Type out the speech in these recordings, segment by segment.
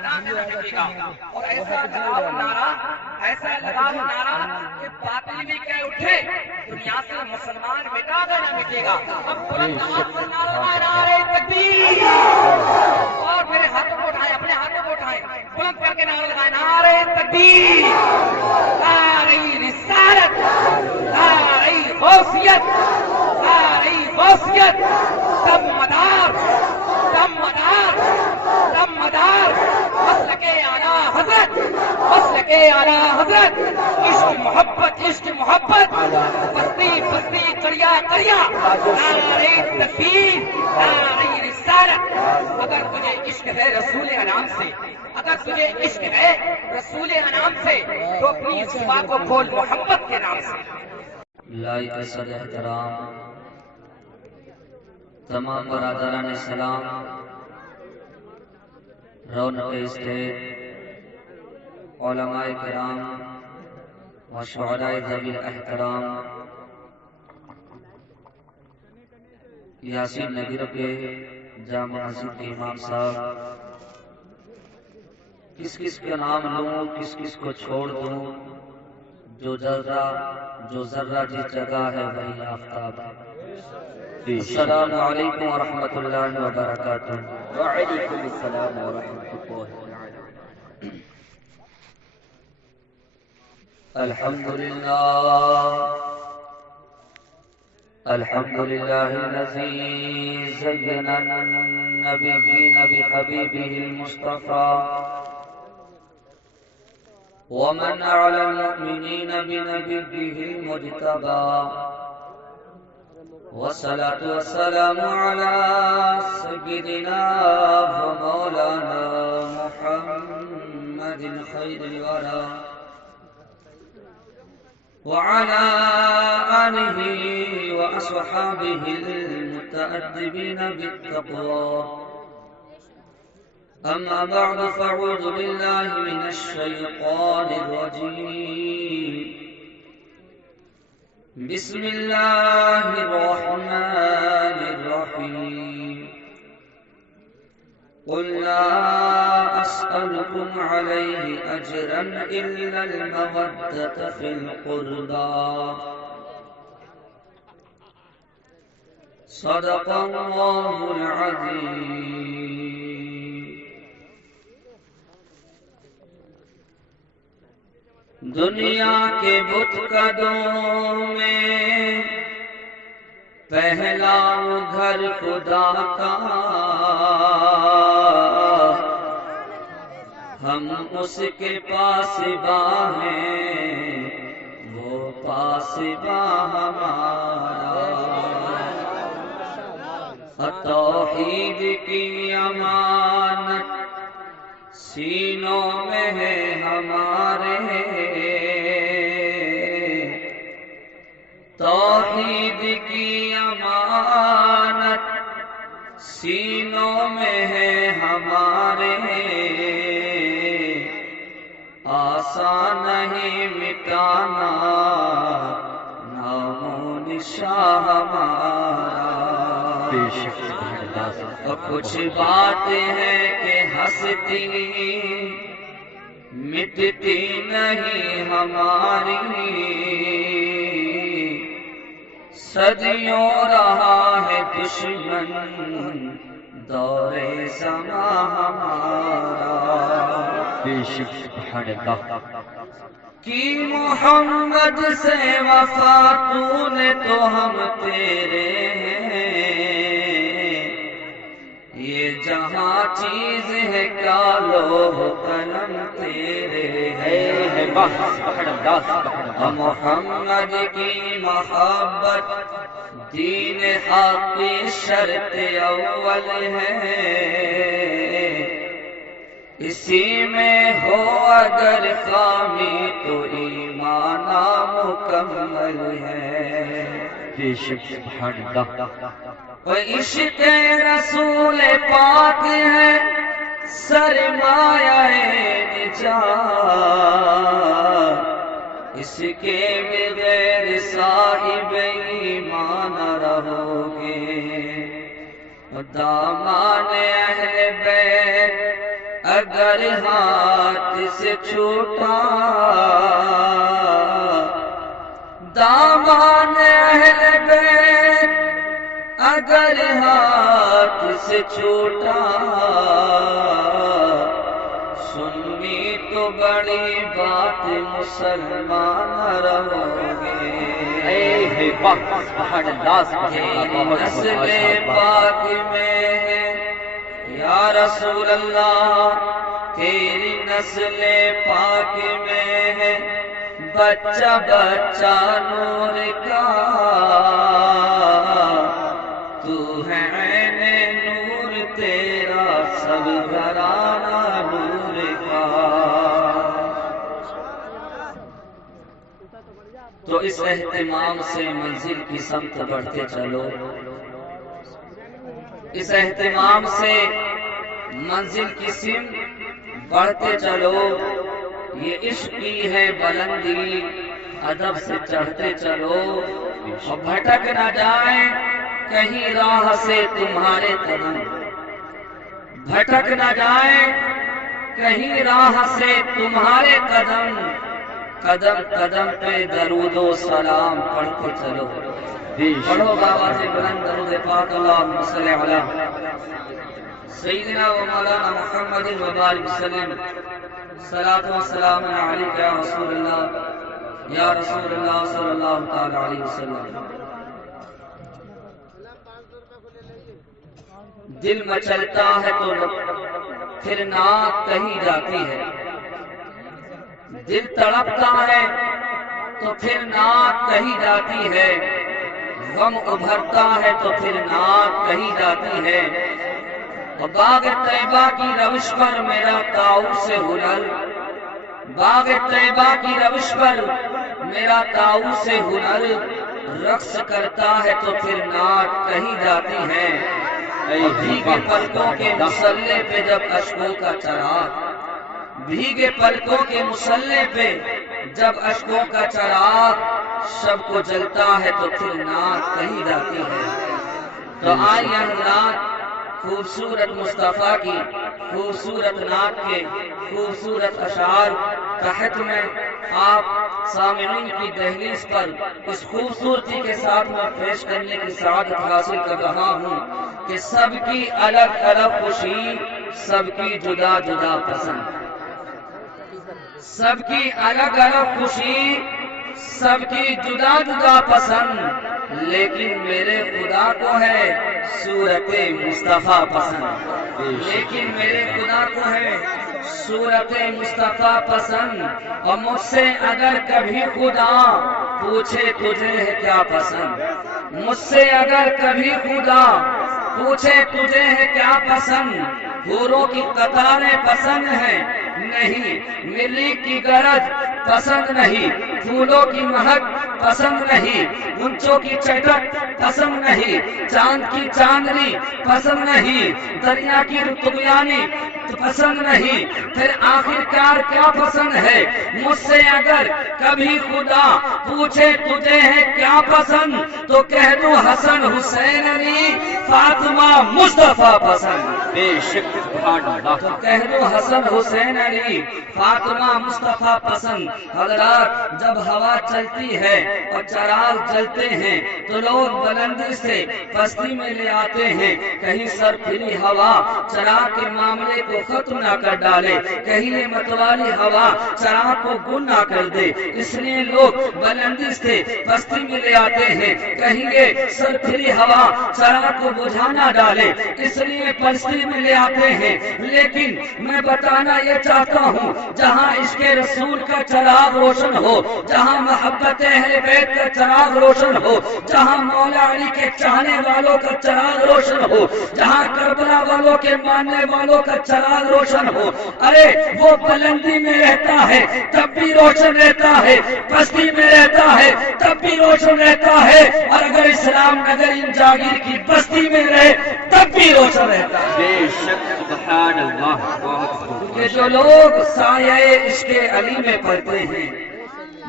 مٹا دینا مٹے گا، اور ایسا لگاؤ نعرہ کہ باطل بھی کہہ اٹھے دنیا سے مسلمان مٹا دینا مٹے گا۔ اب بلند آواز سے نعرہ نعرہ تکبیر، اور میرے ہاتھوں کو اٹھائیں، اپنے ہاتھوں کو اٹھائیں، بلند کر کے نعرہ لگائیں، نعرہ تکبیر، نعرہ رسالت، نعرہ غوثیت، نعرہ غوثیت، دم مدار، دم مدار، دم مدار، مسلک اعلیٰ حضرت، مسلک اعلیٰ حضرت، عشق محبت، عشق محبت، بستی بستی کریا کریا، نعرہ تکبیر، نعرہ رسالت۔ اگر تجھے عشق ہے رسول انعام سے، اگر تجھے عشق ہے رسول انعام سے، تو اپنی زبان کو کھول محمد کے نام سے۔ لائق صد احترام تمام برادران اسلام، رونق اسٹیج، علماء کرام و شعراء ذوی الاحترام، یاسین نگر کے جامع مسجد کے امام صاحب، کس کس کا نام لوں کس کس کو چھوڑ دوں، جو ذرہ جس جگہ ہے وہی آفتاب ہے۔ السلام علیکم ورحمۃ اللہ وبرکاتہ۔ وعلیکم السلام ورحمۃ اللہ وبرکاتہ۔ الحمد لله الذي زين النبيين بحبيبه المصطفى، ومن على المؤمنين بنبيه المجتبى، والصلاة والسلام على سيدنا ومولانا محمد خير الورى، وعلى آله وأصحابه المتأدبين بالتقوى. أما بعد، فأعوذ بالله من الشيطان الرجيم. بسم الله الرحمن الرحيم. قل لا أسألكم عليه أجرا إلا المودة في القربى. صدق الله العظيم. دنیا کے بت قدوں میں پہلا گھر خدا کا، ہم اس کے پاسباں ہیں، وہ پاسباں ہمارا۔ توحید کی امانت سینوں میں ہے ہمارے، توحید کی امانت سینوں میں ہے ہمارے، آسان نہیں مٹانا نام و نشان ہمارا۔ کچھ باتیں ہیں کہ ہستی مٹتی نہیں ہماری، صدیوں رہا ہے دشمن دور زماں ہمارا۔ کی محمد سے وفا تو نے تو ہم تیرے ہیں، یہ جہاں چیز ہے کیا لوح قلم تیرے ہے۔ محمد کی محبت دین حق کی شرط اول ہے، اسی میں ہو اگر خامی تو ایمان مکمل ہے۔ عشق رسول پاک ہے سرمایہ نجات، اس کے بغیر صاحب ایمان رہو گے۔ دامان اہل بیت اگر ہاتھ سے چھوٹا دامان اہل بیت اگر ہاتھ سے چھوٹا سنی تو بڑی بات مسلمان رہو گے نسل پاک میں ہے یا رسول اللہ تیری نسل پاک میں ہے بچہ بچہ نور کا تو ہے عین نور تیرا سب گھرانہ نور کا. تو اس اہتمام سے منزل کی سمت بڑھتے چلو, اس اہتمام سے منزل کی سمت بڑھتے چلو. یہ عشق کی ہے بلندی, ادب سے چڑھتے چلو اور بھٹک نہ جائیں کہیں راہ سے تمہارے قدم, بھٹک نہ جائیں کہیں راہ سے تمہارے قدم. قدم قدم پہ درود و سلام پڑھتے چلو. پڑھو بابا سے بلند درود پاک اللہم صلی علی سیدنا و مولانا محمد و بارک وسلم. صلاۃ و سلام علیک یا رسول اللہ یا رسول اللہ صلی اللہ تعالی علیہ وسلم. دل مچلتا ہے تو پھر ناک کہی جاتی ہے, دل تڑپتا ہے تو پھر ناک کہی جاتی ہے, غم ابھرتا ہے تو پھر ناک کہی جاتی ہے. اور باغ طیبہ کی روش پر میرا طاؤس سے ہنر, باغ طیبہ کی روش پر میرا طاؤس سے ہنر رقص کرتا ہے تو پھر ناک کہی جاتی ہے. بھیگے پلکوں کے مسلح پہ جب اشکوں کا چراغ, بھیگے پلکوں کے مسلح پہ جب اشکوں کا چراغ سب کو جلتا ہے تو پھر ناک کہی جاتی ہے. تو آئیے حضرات خوبصورت مصطفیٰ کی خوبصورت نعت کے خوبصورت اشعار تحت میں آپ سامعین کی دہلیز پر اس خوبصورتی کے ساتھ میں پیش کرنے کی سعادت حاصل کر رہا ہوں کہ سب کی الگ الگ خوشی, سب کی جدا جدا پسند, سب کی الگ الگ خوشی, سب کی جدا جدا پسند, لیکن میرے خدا کو ہے صورت مصطفیٰ پسند. لیکن میرے خدا کو ہے صورت مصطفیٰ پسند. اور مجھ سے اگر کبھی خدا پوچھے تجھے ہے کیا پسند, مجھ سے اگر کبھی خدا پوچھے تجھے ہے کیا پسند, حوروں کی قطاریں پسند ہیں نہیں, ملی کی گرج پسند نہیں, پھولوں کی مہک پسند نہیں, گنچوں کی چٹک پسند نہیں, چاند کی چاندنی پسند نہیں, دریا کی رتبیانی پسند نہیں, پھر آخر کار کیا پسند ہے. مجھ سے اگر کبھی خدا پوچھے تجھے ہے کیا پسند تو کہہ دوں حسن حسین علی فاطمہ مصطفیٰ پسند. بے شک تو کہہ دوں حسن حسین علی فاطمہ مصطفیٰ پسند. حضرات جب ہوا چلتی ہے اور چراغ جلتے ہیں تو لوگ بلندی سے پستی میں لے آتے ہیں, کہیں سر پھری ہوا چراغ کے معاملے کو ختم نہ کر ڈالے, کہیں یہ متوالی ہوا چراغ کو گم نہ کر دے, اس لیے لوگ بلندی سے پستی میں لے آتے ہیں, کہیں یہ سر پھری ہوا چراغ کو بجھا نہ ڈالے, اس لیے پستی میں لے آتے ہیں. لیکن میں بتانا یہ چاہتا ہوں جہاں عشق رسول کا چراغ روشن ہو, جہاں محبت اہل بیت کا چراغ روشن ہو, جہاں مولا علی کے چاہنے والوں کا چراغ روشن ہو, جہاں کربلا والوں کے ماننے والوں کا چراغ روشن ہو, ارے وہ بلندی میں رہتا ہے تب بھی روشن رہتا ہے, پستی میں رہتا ہے تب بھی روشن رہتا ہے, اور اگر اسلام نگر ان جاگیر کی بستی میں رہے تب بھی روشن رہتا ہے. بے شک سبحان اللہ. کہ جو لوگ سایہ عشق علی میں پڑھتے ہیں,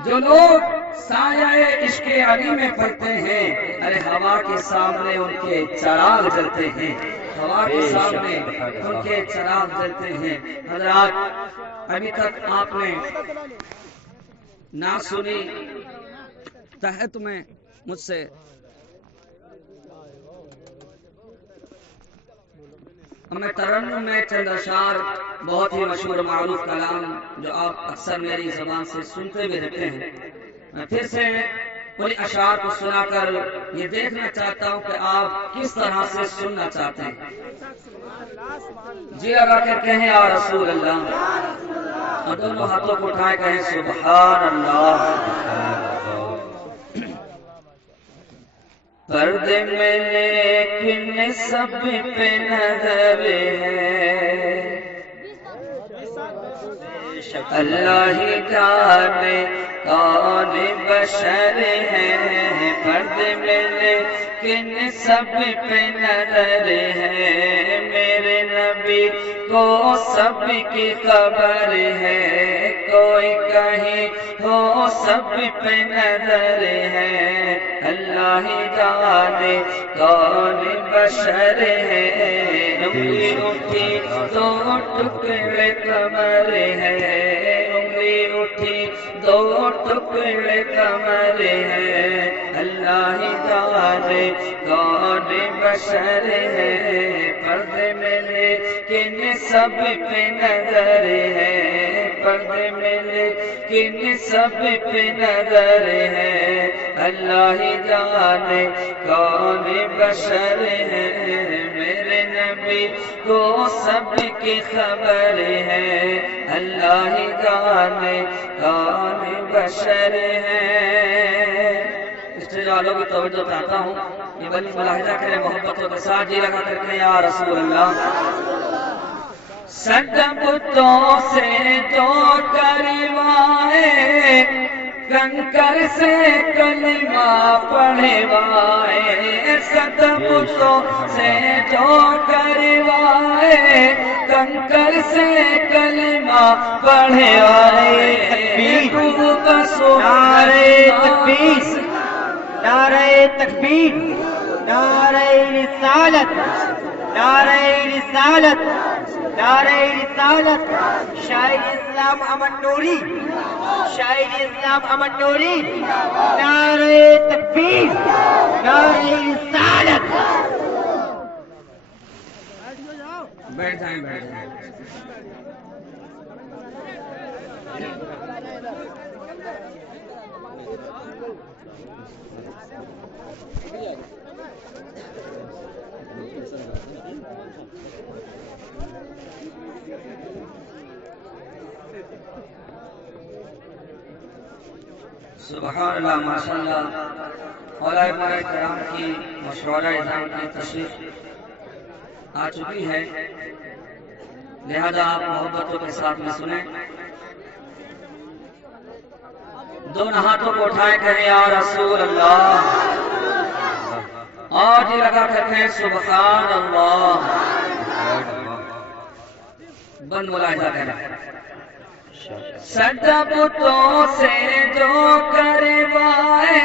جو لوگ سایہ عشق علی میں پڑھتے ہیں، ارے ہوا کے سامنے ان کے چراغ جلتے ہیں، ہوا کے سامنے ان کے چراغ جلتے ہیں۔ حضرات ابھی تک آپ نے نہ سنی، تحت میں مجھ سے ہمیں ترنم میں چند اشعار بہت ہی مشہور معروف کلام جو آپ اکثر میری زبان سے سنتے بھی رہتے ہیں، میں پھر سے ان اشعار کو سنا کر یہ دیکھنا چاہتا ہوں کہ آپ کس طرح سے سننا چاہتے ہیں۔ جی لگا کر کہیں یا رسول اللہ، اور دونوں ہاتھوں کو اٹھائے کہیں سبحان اللہ۔ پردے میں لیکن سب پہ نظر ہے، اللہ ہی جانے کون بشر ہے، پردے میں لیکن سب پہ نظر ہے، میرے نبی کو سب کی خبر ہے، کوئی کہیں ہو سب پہ نظر ہے، اللہ ہی جانے کون بشر ہے، انگلی اٹھی تو ٹکڑے کمر ہے، انگلی اٹھی دو ٹکڑے کمر ہے، اللہ ہی جانے کون بشر ہے، پردے میں لیکن سب پہ نظر ہے، پردے میں لیکن سب پہ نظر ہے، اللہ ہی جانے کون بشر ہے، میرے نبی کو سب کی خبر ہے، اللہ ہی جانے کون بشر ہے۔ اسٹیج والوں کی توجہ چاہتا ہوں، یہ بلی ملاحظہ کریں محبتوں کے ساتھ، جی لگا کر کے یا رسول اللہ۔ سدبتوں سے جو کروائے، کنکر سے کلمہ پڑھوائے، سدبتوں سے جو کروائے، کنکر سے کلمہ پڑھوائے، نعرہ تکبیر، نعرہ رسالت، نعرہ رسالت، نعرہ رسالت، شاعر اسلام امن نوری، شاعر اسلام امن نوری، نعرہ تکبیر، نعرہ رسالت۔ بیٹھ جائیں بیٹھ جائیں۔ سبحان اللہ، ماشاء اللہ، علماء ہمارے کرام کی مشورہ اعظام کی تشریف آ چکی ہے، لہذا آپ محبتوں کے ساتھ میں سنیں۔ دونوں ہاتھوں کو اٹھائے کہیں یا رسول اللہ، اور جی لگا کر کہیں سبحان اللہ، بند ملاحظہ کریں۔ سدبتوں سے جو کروائے،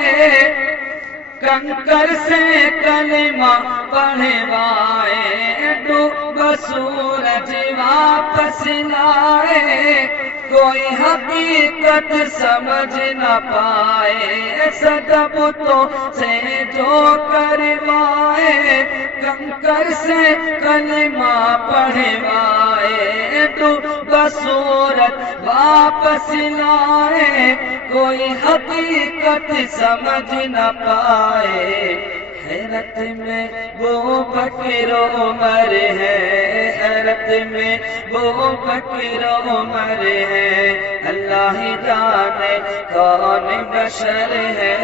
کنکر سے کلمہ پڑھوائے، ڈوب سورج واپس لائے، کوئی حقیقت سمجھ نہ پائے، سدبتوں سے جو کروائے، کنکر سے کلمہ پڑھوائے، ڈوب سورج واپس لائے، کوئی حقیقت سمجھ نہ پائے، حیرت میں وہ بکر عمر ہے، حیرت میں وہ بکر عمر ہے، اللہ ہی جانے کون بشر ہے،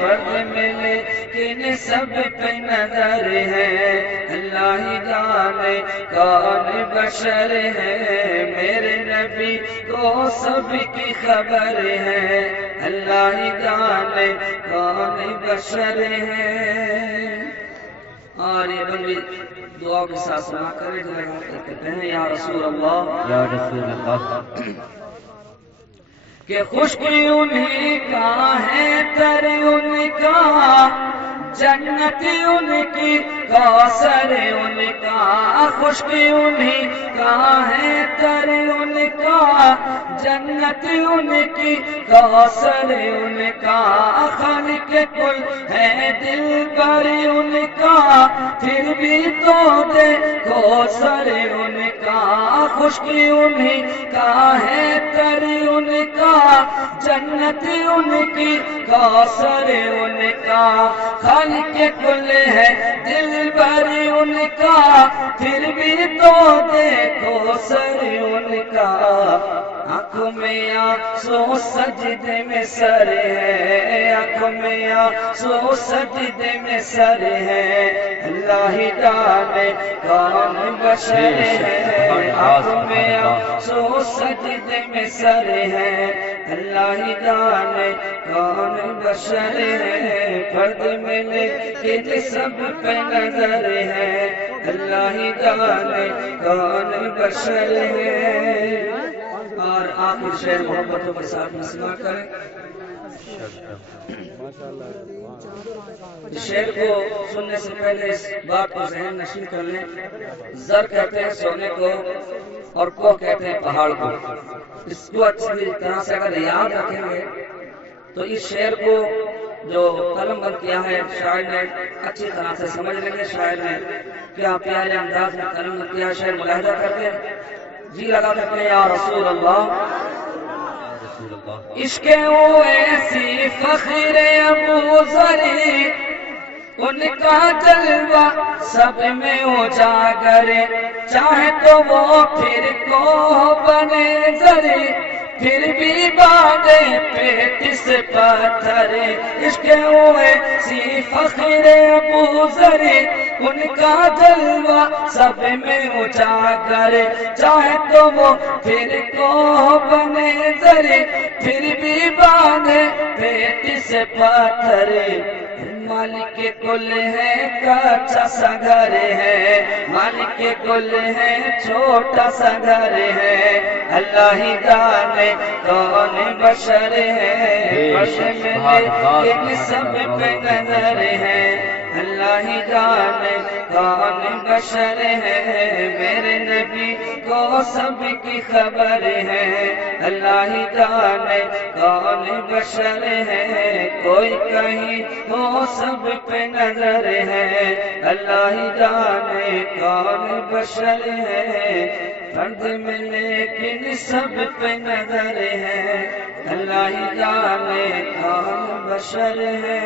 فرد میں لیکن سب پہ نظر ہے، اللہ ہی جانے کون بشر ہے، میرے نبی کو سب کی خبر ہے، اللہ ہی جانے کون بشر ہے۔ اور یہ بندی دعا کے ساتھ سنا کرے جو کہتے ہیں یا رسول اللہ، یا رسول اللہ، کہ خشکی انہیں کا ہے تر ان کا، جنت ان کی کوثر ان کا، خشکی انہیں کا ہے تر ان کا، جنت ان کی کوثر ان کا، خالق کل ہے دل بر ان کا، پھر بھی تو دیکھو سر ان کا، خشکی انہیں کا ہے تر ان کا، جنت ان کی کوثر ان کا، خالق کل ہے دل بر ان کا، پھر بھی تو دیکھو سر ان کا، آنکھوں میں آنسو سجدے میں سر ہے، آنکھوں میں آنسو سجدے میں سر ہے، اللہ ہی جانے کون بشر ہے، آنکھوں میں آنسو سجدے میں سر ہے، اللہ ہی جانے کون بشر ہے، فرد میں لیکن سب پہ نظر ہے، اللہ ہی جانے کون بشر ہے۔ اور آخر شعر محبتوں کے ساتھ مسمع کریں۔ اس شعر کو سننے سے پہلے اس بات کو ذہن نشین کر لیں، زر کہتے ہیں سونے کو اور کو کہتے ہیں پہاڑ کو، اس کو اچھی طرح سے اگر یاد رکھیں گے تو اس شعر کو جو قلم بند کیا ہے شاعر نے اچھی طرح سے سمجھ لیں گے۔ شاعر نے کیا پیارے انداز میں قلم بند کیا، شعر ملاحظہ کر کے جی لگا کرتے ہیں یا رسول اللہ۔ عشق وہ ایسی فخر ابو ذر، ان کا جلوہ سب میں اجاگر، چاہے تو وہ پھر کو بنے زر، پھر بھی باندھے پیٹ سے پتھر، عشق وہ ایسی فخر ابو ذر، ان کا جلوہ سب میں اجاگر، چاہے تو وہ پھر کو بنے زر، پھر بھی باندھے پیٹ سے پتھر، مالک کل ہے کچا سا گھر ہے، مالک کل ہے چھوٹا سا گھر ہے، اللہ ہی جانے کون بشر ہے، بشر میں لیکن سب پہ نظر ہے، اللہ ہی جانے کون بشر ہے، میرے نبی کو سب کی خبر ہے، اللہ ہی جانے کون بشر ہے، کوئی کہیں وہ سب پہ نظر ہے، اللہ ہی جانے کون بشر ہے، فرد میں لیکن سب پہ نظر ہے، اللہ ہی جانے کون بشر ہے۔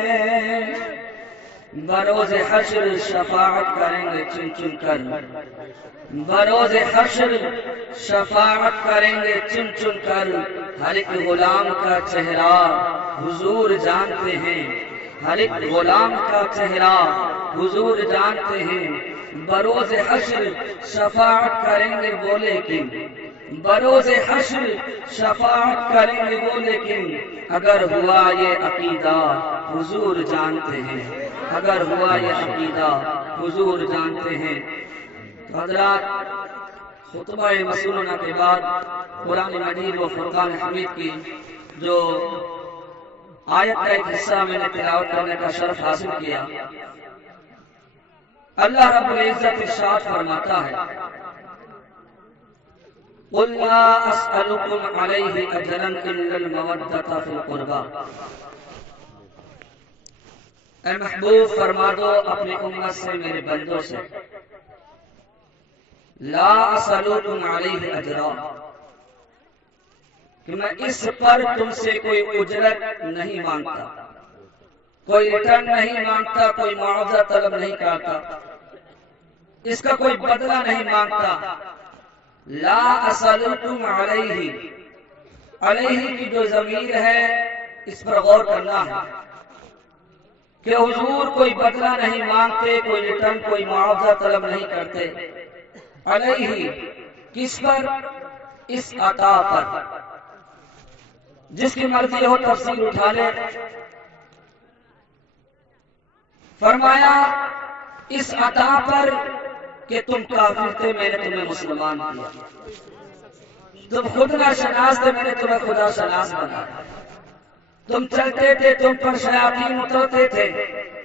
بروز حشر شفاعت کریں گے چن چن کر، بروز حشر شفاعت کریں گے چن چن کر، ہر ایک غلام کا چہرہ حضور جانتے ہیں، ہر ایک غلام کا چہرہ حضور جانتے ہیں، بروز حشر شفاعت کریں گے وہ لیکن، بروز حشر شفاعت کریں گے وہ لیکن، اگر ہوا یہ عقیدہ حضور جانتے ہیں، اگر ہوا یہ عقیدہ حضور جانتے ہیں۔ حضرات خطبہ مسنونہ کے بعد قرآن مجید و فرقان حمید کی جو آیت کا ایک حصہ میں نے تلاوت کرنے کا شرف حاصل کیا، اللہ رب العزت ارشاد فرماتا ہے قُلْ لَا أَسْأَلُكُمْ عَلَيْهِ أَجْرًا إِلَّا الْمَوَدَّةَ فِي الْقُرْبَى، اے محبوب فرما دو اپنی امت سے میرے بندوں سے، لا أَسْأَلُكُمْ عَلَيْهِ أَجْرًا، کہ میں اس پر تم سے کوئی اجرت نہیں مانگتا، کوئی ریٹرن نہیں مانگتا، کوئی معاوضہ طلب نہیں کرتا، اس کا کوئی بدلہ نہیں مانگتا۔ لا اسألکم علیہ، علیہ کی جو ضمیر ہے اس پر غور کرنا ہے کہ حضور کوئی بدلہ نہیں مانگتے، کوئی ریٹرن کوئی معاوضہ طلب نہیں کرتے، علیہ کس پر؟ اس عطا پر، جس کی مرضی ہو تفسیر اٹھا لے۔ فرمایا اس عطا پر کہ تم کافر تھے میں نے تمہیں مسلمان کیا، تم خود نہ شناس تھے، میں نے تمہیں خدا شناس بنایا. تم چلتے تھے، تم پر شیاطین اترتے تھے،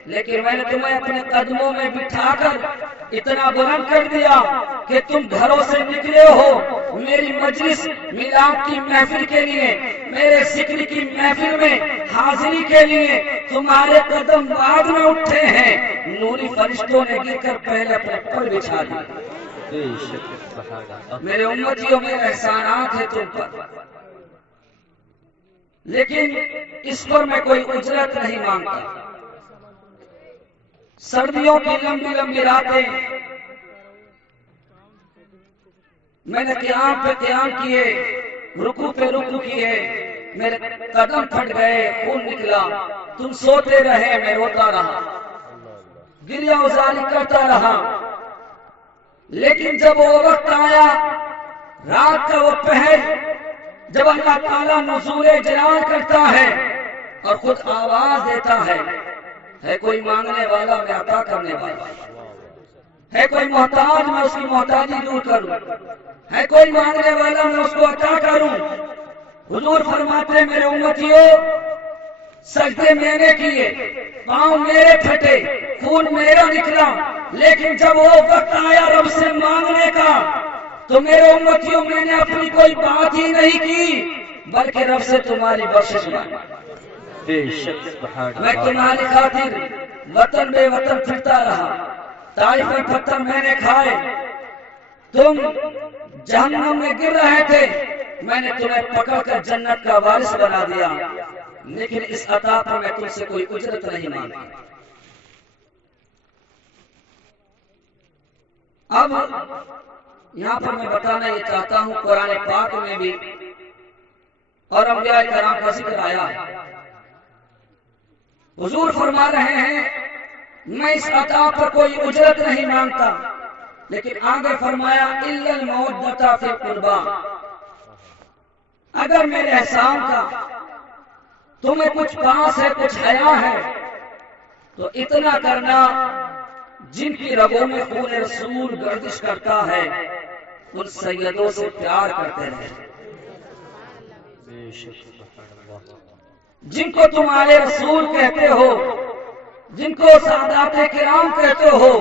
لیکن میں نے تمہیں اپنے قدموں میں بٹھا کر اتنا بلند کر دیا کہ تم گھروں سے نکلے ہو میری مجلس میلاد کی محفل کے لیے، میرے ذکر کی محفل میں حاضری کے لیے. تمہارے قدم بعد میں اٹھے ہیں، نوری فرشتوں نے گر کر پہلے اپنے پر بچھا دیے. میرے امتیوں میں احسانات ہیں تم پر، لیکن اس پر میں کوئی اجرت نہیں مانگتا. سردیوں کی لمبی لمبی راتیں میں نے قیام پہ قیام کیے، رکوع پہ رکوع کیے، میرے قدم پھٹ گئے، خون نکلا. تم سوتے رہے، میں روتا رہا، گریہ ازاری کرتا رہا. لیکن جب وہ وقت آیا، رات کا وہ پہر، جب اللہ تعالیٰ نزول جلال کرتا ہے اور خود آواز دیتا ہے کوئی مانگنے والا میں عطا کرنے والا، ہے کوئی محتاج میں اس کی محتاجی دور کروں، ہے کوئی مانگنے والا میں اس کو عطا کروں. حضور فرماتے میرے امتیوں، سجدے میں نے کیے، پاؤں میرے پھٹے، خون میرا نکلا، لیکن جب وہ وقت آیا رب سے مانگنے کا تو میرے امتیوں میں نے اپنی کوئی بات ہی نہیں کی، بلکہ رب سے تمہاری بخشش مانگی. میں تمہاری خاطر وطن بے وطن پھرتا رہا، طائف میں پتھر میں نے کھائے، تم جہنم میں گر رہے تھے، میں نے تمہیں پکڑ کر جنت کا وارث بنا دیا. لیکن اس عطا پر میں تم سے کوئی اجرت نہیں مانگتا. اب یہاں پر میں بتانا یہ چاہتا ہوں، قرآن پاک میں بھی اور انبیاء کرام کا ذکر آیا ہے. حضور فرما رہے ہیں میں اس عطا پر کوئی اجرت نہیں مانگتا، لیکن آگے فرمایا الا المودۃ فی القربى، اگر میرے احسان کا تمہیں کچھ پاس ہے، کچھ حیا ہے، تو اتنا کرنا جن کی رگوں میں خون رسول گردش کرتا ہے ان سیدوں سے پیار کرتے رہے. جن کو تمہارے رسول کہتے ہو، جن کو سادات کرام کہتے ہو،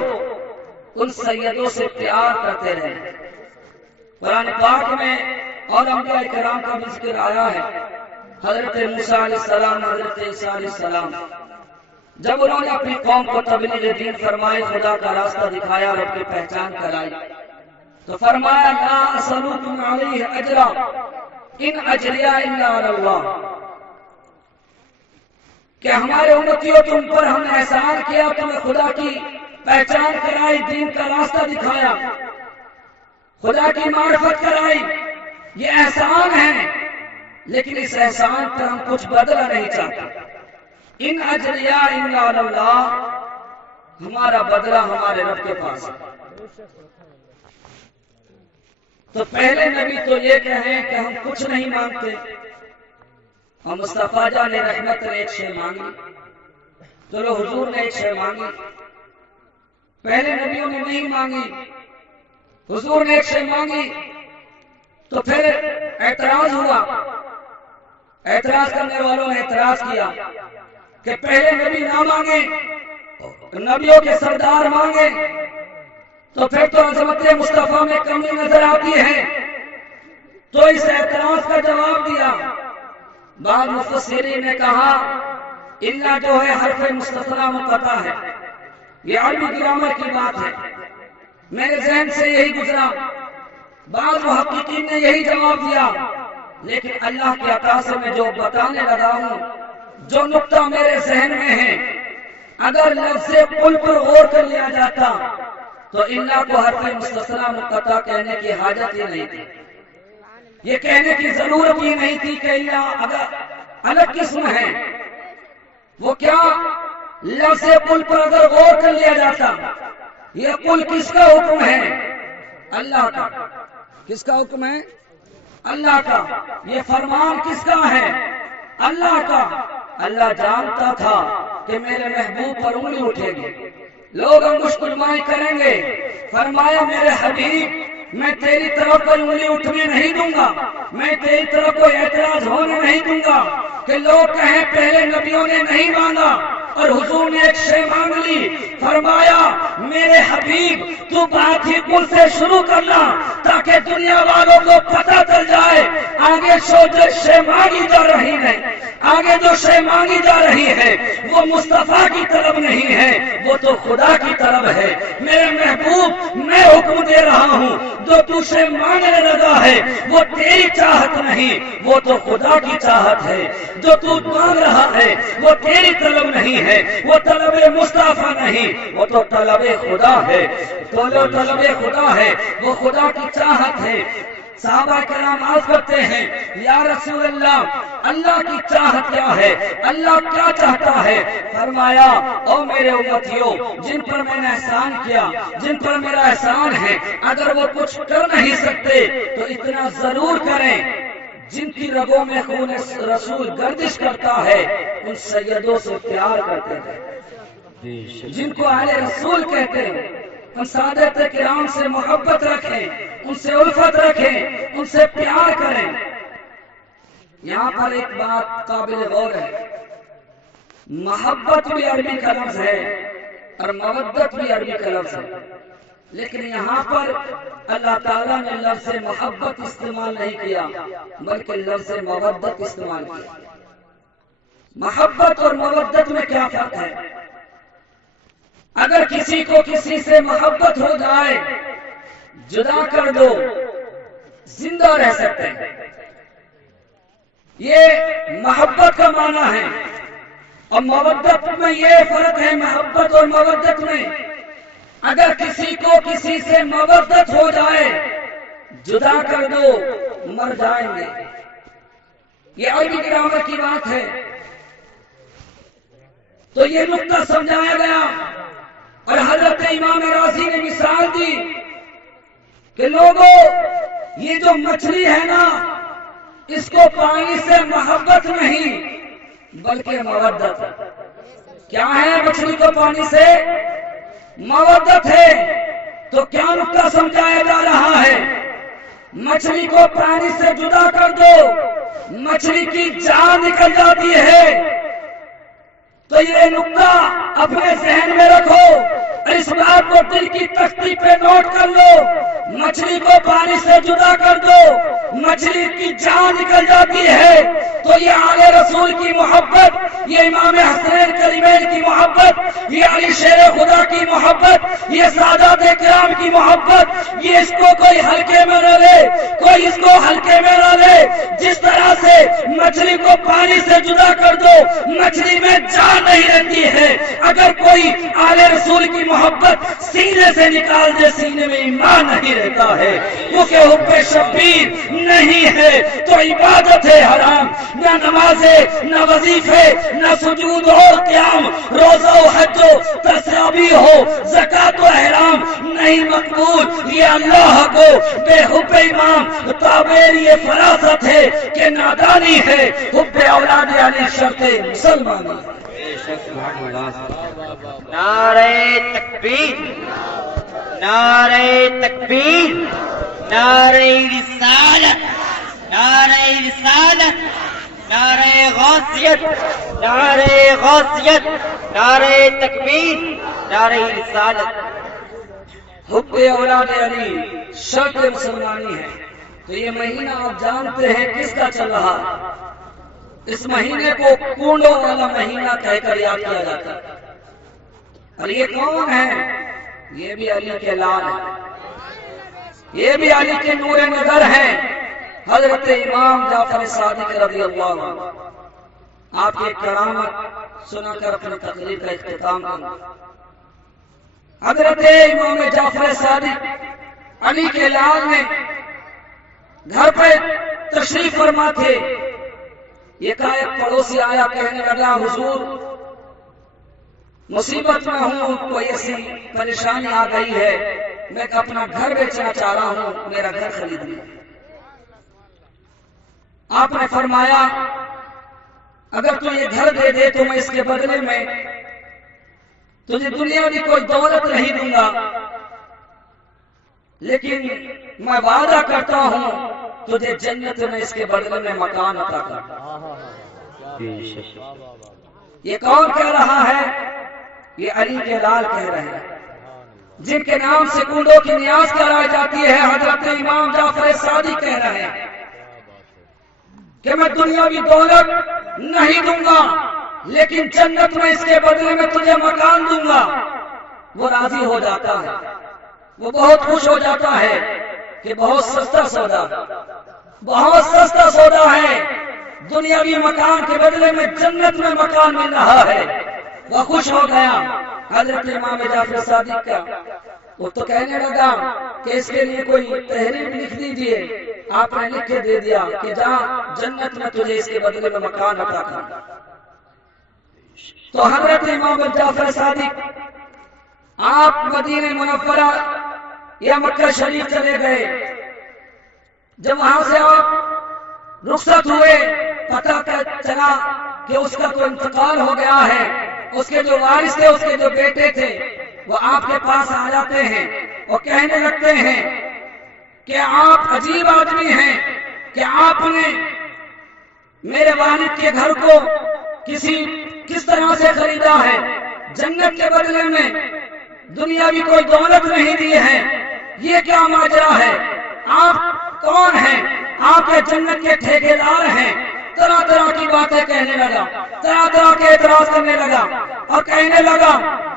ان سیدوں سے پیار کرتے رہے. قرآن پاک میں اور انبیاء کرام کا بھی ذکر آیا ہے. حضرت موسیٰ علیہ السلام، حضرت عیسیٰ علیہ السلام جب انہوں نے اپنی قوم کو تبلیغ دین فرمائی، خدا کا راستہ دکھایا، رب کی پہچان کرائی، تو فرمایا لا اسألکم علیہ اجرا ان اجریہ الا علی اللہ، کہ ہمارے امتیوں تم پر ہم نے احسان کیا، تمہیں خدا کی پہچان کرائی، دین کا راستہ دکھایا، خدا کی معرفت کرائی، یہ احسان ہے، لیکن اس احسان پر ہم کچھ بدلہ نہیں چاہتے. ان اجریہ الا علی اللہ، ہمارا بدلہ ہمارے رب کے پاس ہے. تو پہلے نبی تو یہ کہیں کہ ہم کچھ نہیں مانگتے، اور مصطفیٰ جان نے رحمت نے ایک شے مانگی، چلو حضور نے ایک شے مانگی، پہلے نبیوں نے نہیں مانگی، حضور نے ایک شے مانگی، تو پھر اعتراض ہوا. اعتراض کرنے والوں نے اعتراض کیا کہ پہلے نبی نہ مانگے، نبیوں کے سردار مانگے، تو پھر تو عظمت مصطفیٰ میں کمی نظر آتی ہے. تو اس اعتراض کا جواب دیا. بعض مفسرین نے کہا الا جو ہے حرف مستثنیٰ منقطع ہے، یہ عربی گرامر کی بات ہے، میرے ذہن سے یہی گزرا. بعض محققین نے یہی جواب دیا، لیکن اللہ کی عطا سے میں جو بتانے لگا ہوں، جو نقطہ میرے ذہن میں ہے، اگر لفظ قل پر غور کر لیا جاتا تو الا کو حرف مستثنیٰ منقطع کہنے کی حاجت ہی نہیں تھی، یہ کہنے کی ضرورت ہی نہیں تھی کہ الا اگر الگ قسم ہے. وہ کیا لفظ قل پر اگر غور کر لیا جاتا، یہ قل کس کا حکم ہے؟ اللہ کا. کس کا حکم ہے؟ اللہ کا. یہ فرمان کس کا ہے؟ اللہ کا. اللہ جانتا تھا کہ میرے محبوب پر انگلی اٹھے گی، لوگ انگشت نمائی کریں گے. فرمایا میرے حبیب میں تیری طرف کوئی انگلی اٹھنے نہیں دوں گا، میں تیری طرف کوئی اعتراض ہونے نہیں دوں گا کہ لوگ کہیں پہلے نبیوں نے نہیں مانگا اور حضور نے ایک شے مانگ لی، فرمایا میرے حبیب تو بات ہی کل سے شروع کرنا تاکہ دنیا والوں کو پتہ چل جائے آگے جو شے مانگی جا رہی ہے، آگے جو شے مانگی جا رہی ہے وہ مصطفیٰ کی طرف نہیں ہے، وہ تو خدا کی طرف ہے۔ میرے محبوب میں حکم دے رہا ہوں جو تو سے مانگنے لگا ہے وہ تیری چاہت نہیں، وہ تو خدا کی چاہت ہے۔ جو تو مانگ رہا ہے وہ تیری طلب نہیں ہے، وہ طلب مصطفیٰ نہیں، وہ تو طلب خدا ہے، تو طلب خدا ہے، وہ خدا کی چاہت ہے۔ صحابہ کرام عرض کرتے ہیں یا رسول اللہ اللہ کی چاہت کیا ہے، اللہ کیا چاہتا ہے؟ فرمایا او میرے امتیوں جن پر میں نے احسان کیا، جن پر میرا احسان ہے، اگر وہ کچھ کر نہیں سکتے تو اتنا ضرور کریں جن کی رگوں میں خون رسول گردش کرتا ہے ان سیدوں سے پیار کرتے ہیں، جن کو اہل رسول کہتے ہیں ان سادات کرام سے محبت رکھیں، ان سے الفت رکھیں، ان سے پیار کریں۔ یہاں پر ایک بات قابل غور ہے، محبت بھی عربی کا لفظ ہے اور مودت بھی عربی کا لفظ ہے، لیکن یہاں پر اللہ تعالیٰ نے لفظ محبت استعمال نہیں کیا بلکہ لفظ مودت استعمال کیا۔ محبت اور مودت میں کیا فرق ہے؟ اگر کسی کو کسی سے محبت ہو جائے جدا کر دو زندہ رہ سکتے ہیں، یہ محبت کا معنی ہے۔ اور مودت میں یہ فرق ہے، محبت اور مودت میں اگر کسی کو کسی سے مودت ہو جائے جدا کر دو مر جائیں گے، یہ عربی گرامر کی بات ہے۔ تو یہ نقطہ سمجھایا گیا اور حضرت امام راضی نے مثال دی کہ لوگوں یہ جو مچھلی ہے نا اس کو پانی سے محبت نہیں بلکہ مودت ہے۔ کیا ہے مچھلی کو پانی سے؟ مودت ہے۔ تو کیا نقطہ سمجھایا جا رہا ہے؟ مچھلی کو پانی سے جدا کر دو مچھلی کی جان نکل جاتی ہے۔ تو یہ نقطہ اپنے ذہن میں رکھو اور اس بات کو دل کی تختی پہ نوٹ کر لو، مچھلی کو پانی سے جدا کر دو مچھلی کی جان نکل جاتی ہے۔ تو یہ آل رسول کی محبت، یہ امام حسنین کریمین کی محبت، یہ علی شیر خدا کی محبت، یہ سادات کرام کی محبت، یہ اس کو کوئی ہلکے میں نہ لے، کوئی اس کو ہلکے میں نہ لے۔ جس طرح سے مچھلی کو پانی سے جدا کر دو مچھلی میں جان نہیں رہتی ہے، اگر کوئی آل رسول کی محبت سینے سے نکال دے سینے میں ایمان نہیں رہتا ہے، کیونکہ حب شبیر نہیں ہے تو عبادت ہے حرام، نہ نمازیں نہ وظیفے نہ سجود اور قیام، روزہ و حج و تصابیح ہو زکات و احرام نہیں مقبول۔ یہ اللہ کو بے حب امام تعبیر یہ فراست ہے کہ نادانی ہے، حب اولاد علی شرط مسلمانی ہے۔ نعرہ تکبیر، نعرہ تکبیر، نعرہ رسالت، نعرہ رسالت، نعرہ غوثیت، نعرہ غوثیت، نعرہ تکبیر، نعرہ رسالت۔ حب اولاد علی شرط مسلمانی ہے۔ تو یہ مہینہ آپ جانتے ہیں کس کا چل رہا ہے؟ اس مہینے کو کنڈوں والا مہینہ کہہ کر یاد کیا جاتا ہے۔ اور یہ کون ہے؟ یہ بھی علی کے لال ہیں، یہ بھی علی کے نور نظر ہیں، حضرت امام جعفر صادق رضی اللہ عنہ۔ آپ کی کرامت سنا کر اپنی تقریر کا اختتام کروں۔ حضرت امام جعفر صادق علی کے لال نے گھر پہ تشریف فرما تھے، یہ کہا ایک پڑوسی آیا، کہنے لگا حضور مصیبت میں ہوں، کوئی ایسی پریشانی آ گئی ہے، میں اپنا گھر بیچنا چاہ رہا ہوں، میرا گھر خریدنا۔ آپ نے فرمایا اگر تو یہ گھر دے دے تو میں اس کے بدلے میں تجھے دنیا کی کوئی دولت نہیں دوں گا، لیکن میں وعدہ کرتا ہوں تجھے جنت میں اس کے بدلے میں مکان عطا کر۔ یہ کون کہہ رہا ہے؟ یہ علی کے لال کہہ رہے ہیں، جن کے نام سے کنڈوں کی نیاز کرائی جاتی ہے۔ حضرت امام جعفر صادق کہہ رہے ہیں کہ میں دنیاوی دولت نہیں دوں گا، لیکن جنت میں اس کے بدلے میں تجھے مکان دوں گا۔ وہ راضی ہو جاتا ہے، وہ بہت خوش ہو جاتا ہے کہ بہت سستا سودا، بہت سستا سودا ہے، دنیاوی مکان کے بدلے میں جنت میں مکان مل رہا ہے۔ وہ خوش ہو گیا حضرت امام جعفر صادق کا۔ وہ تو کہنے لگا کہ اس کے لیے کوئی تحریر لکھ دیجئے۔ آپ نے لکھ کے دے دیا کہ جا جنت میں تجھے اس کے بدلے میں مکان عطا کر۔ تو حضرت امام جعفر صادق آپ مدینہ منورہ یا مکہ شریف چلے گئے۔ جب وہاں سے آپ رخصت ہوئے، پتہ چلا کہ اس کا تو انتقال ہو گیا ہے۔ اس کے جو وارث تھے، اس کے جو بیٹے تھے، وہ آپ کے پاس آ جاتے ہیں اور کہنے لگتے ہیں کہ آپ عجیب آدمی ہیں کہ آپ نے میرے والد کے گھر کو کس طرح سے خریدا ہے، جنت کے بدلے میں دنیاوی کوئی دولت نہیں دی ہے، یہ کیا ماجرا ہے؟ آپ کون ہیں؟ آپ کے جنت کے ٹھیکیدار ہیں۔ طرح طرح کی باتیں کہنے لگا، طرح طرح کے اعتراض کرنے لگا اور کہنے لگا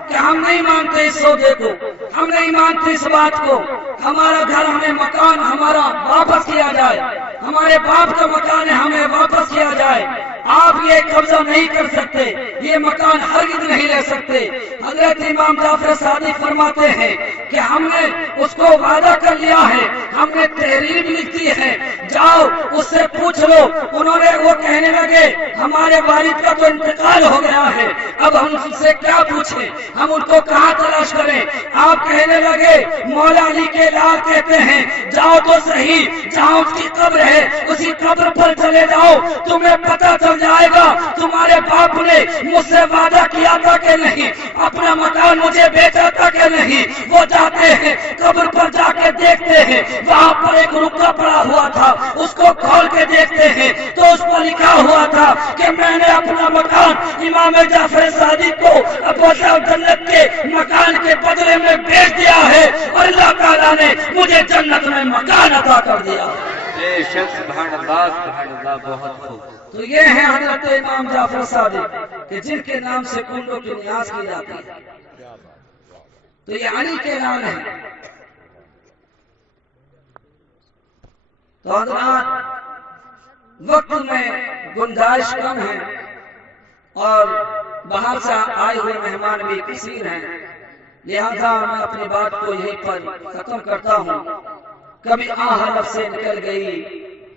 کہ ہم نہیں مانتے اس سودے کو، ہم نہیں مانتے اس بات کو، ہمارا گھر، ہمیں مکان ہمارا واپس کیا جائے، ہمارے باپ کا مکان ہے، ہمیں واپس کیا جائے، آپ یہ قبضہ نہیں کر سکتے، یہ مکان ہرگز نہیں لے سکتے۔ حضرت امام جعفر صادق فرماتے ہیں کہ ہم نے اس کو وعدہ کر لیا ہے، ہم نے تحریر بھی لکھ دی ہے، جاؤ اس سے پوچھ لو۔ وہ کہنے لگے ہمارے والد کا تو انتقال ہو گیا ہے، اب ہم ان سے کیا پوچھیں، ہم ان کو کہاں تلاش کریں؟ آپ کہنے لگے مولا علی کے لال کہتے ہیں جاؤ تو صحیح، جہاں اس کی قبر ہے اسی قبر پر چلے جاؤ، تمہیں پتہ چل جائے گا تمہارے باپ نے مجھ سے وعدہ کیا تھا کہ نہیں، اپنا مکان مجھے بیچا تھا کہ نہیں۔ وہ جاتے ہیں قبر پر، جا کے دیکھتے ہیں وہاں پر ایک رکا پڑا ہوا تھا، اس کو کھول کے دیکھتے ہیں تو اس پر لکھا ہوا تھا کہ میں نے اپنا مکان امام جعفر صادق کو ابواب جنت کے مکان کے بدلے میں بیچ دیا ہے اور اللہ تعالیٰ نے مجھے جنت میں مکان عطا کر دیا۔ بے شک، سبحان اللہ، سبحان اللہ، بہت خوب۔ تو یہ ہے حضرت امام جعفر صادق کہ جن کے نام سے کنڈوں کی نیاز کی جاتی ہے۔ تو یہ علی کے اعلان ہے۔ تو حضرات وقت میں گنجائش کم ہے اور باہر سے آئے ہوئے مہمان بھی کثیر ہیں، لہذا میں اپنی بات کو یہیں پر ختم کرتا ہوں۔ کبھی آہ لب سے نکل گئی،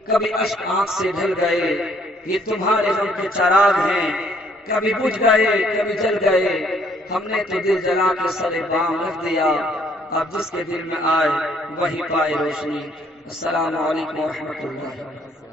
کبھی اشک آنکھ سے ڈھل گئے، یہ تمہارے غم کے چراغ ہیں، کبھی بجھ گئے کبھی جل گئے، ہم نے تو دل جلا کے سر بام رکھ دیا، اب جس کے دل میں آئے وہی پائے روشنی۔ السلام علیکم ورحمۃ اللہ۔